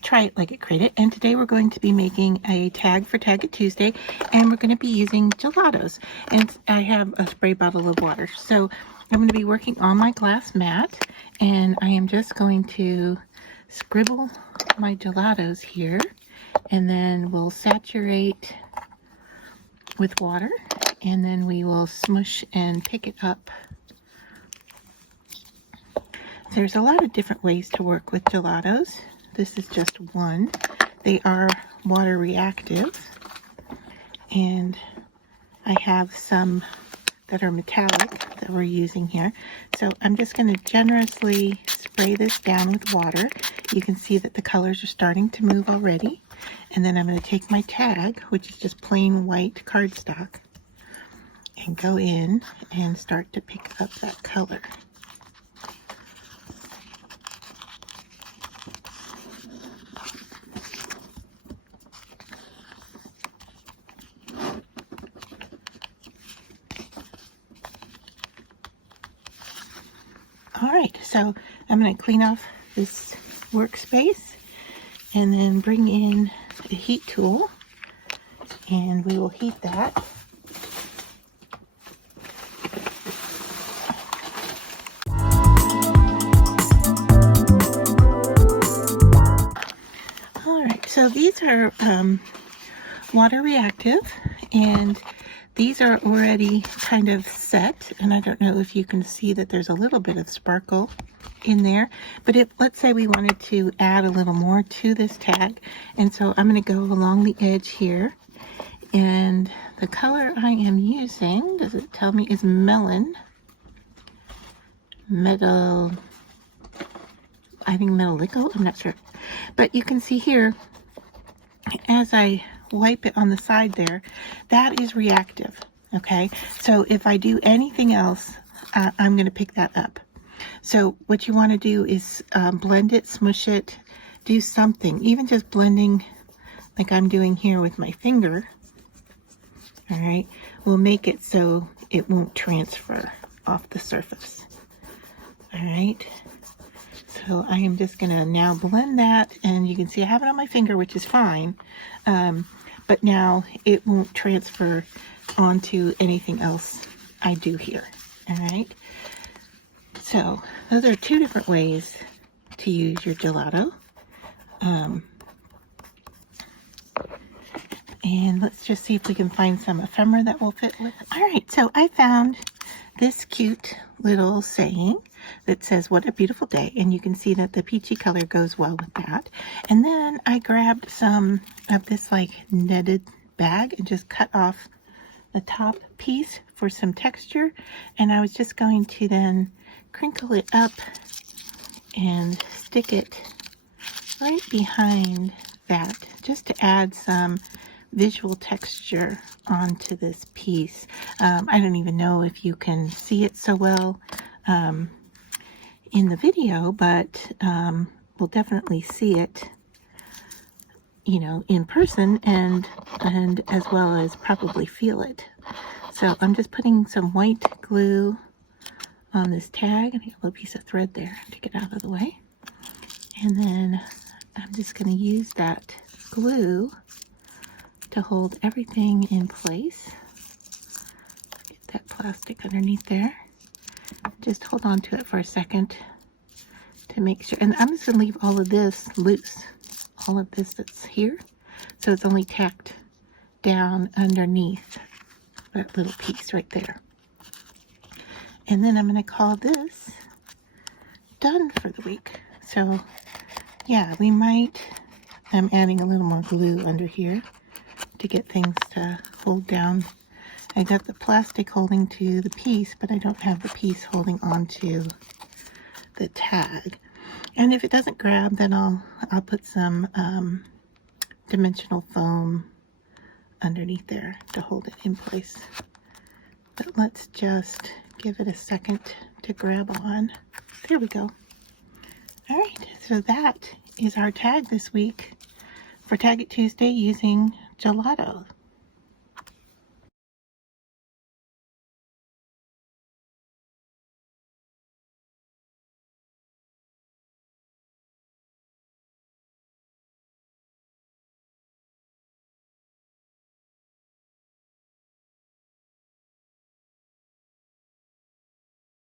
Try It Like It, Create It. And today we're going to be making a tag for Tag It Tuesday, and we're going to be using gelatos. And I have a spray bottle of water. So I'm going to be working on my glass mat, and I am just going to scribble my gelatos here, and then we'll saturate with water, and then we will smush and pick it up. There's a lot of different ways to work with gelatos. This is just one. They are water reactive, and I have some that are metallic that we're using here. So I'm just going to generously spray this down with water. You can see that the colors are starting to move already. And then I'm going to take my tag, which is just plain white cardstock, and go in and start to pick up that color. Alright, so I'm going to clean off this workspace and then bring in a heat tool, and we will heat that. Alright, so these are water reactive, and these are already kind of set, and I don't know if you can see that there's a little bit of sparkle in there, but if, let's say we wanted to add a little more to this tag, and so I'm going to go along the edge here, and the color I am using, does it tell me, is melon, I think metalico, I'm not sure, but you can see here, as I wipe it on the side there, that is reactive. Okay, so if I do anything else, I'm going to pick that up. So what you want to do is blend it, smush it, do something, even just blending like I'm doing here with my finger. All right, will make it so it won't transfer off the surface. All right, so I am just going to now blend that, and you can see I have it on my finger, which is fine. But now it won't transfer onto anything else I do here. All right. So those are two different ways to use your gelato. And let's just see if we can find some ephemera that will fit with. All right. So I found this cute little saying that says, "What a beautiful day," and you can see that the peachy color goes well with that. And then I grabbed some of this like netted bag and just cut off the top piece for some texture, and I was just going to then crinkle it up and stick it right behind that, just to add some visual texture onto this piece. I don't even know if you can see it so well in the video, but we'll definitely see it, you know, in person, and as well as probably feel it. So I'm just putting some white glue on this tag, and I got a little piece of thread there to get out of the way, and then I'm just going to use that glue to hold everything in place. Get that plastic underneath there. Just hold on to it for a second to make sure. And I'm just going to leave all of this loose, all of this that's here, so it's only tacked down underneath that little piece right there. And then I'm going to call this done for the week. So yeah, we might, I'm adding a little more glue under here to get things to hold down. I got the plastic holding to the piece, but I don't have the piece holding onto the tag. And if it doesn't grab, then I'll put some dimensional foam underneath there to hold it in place. But let's just give it a second to grab on. There we go. All right, so that is our tag this week for Tag It Tuesday using gelato.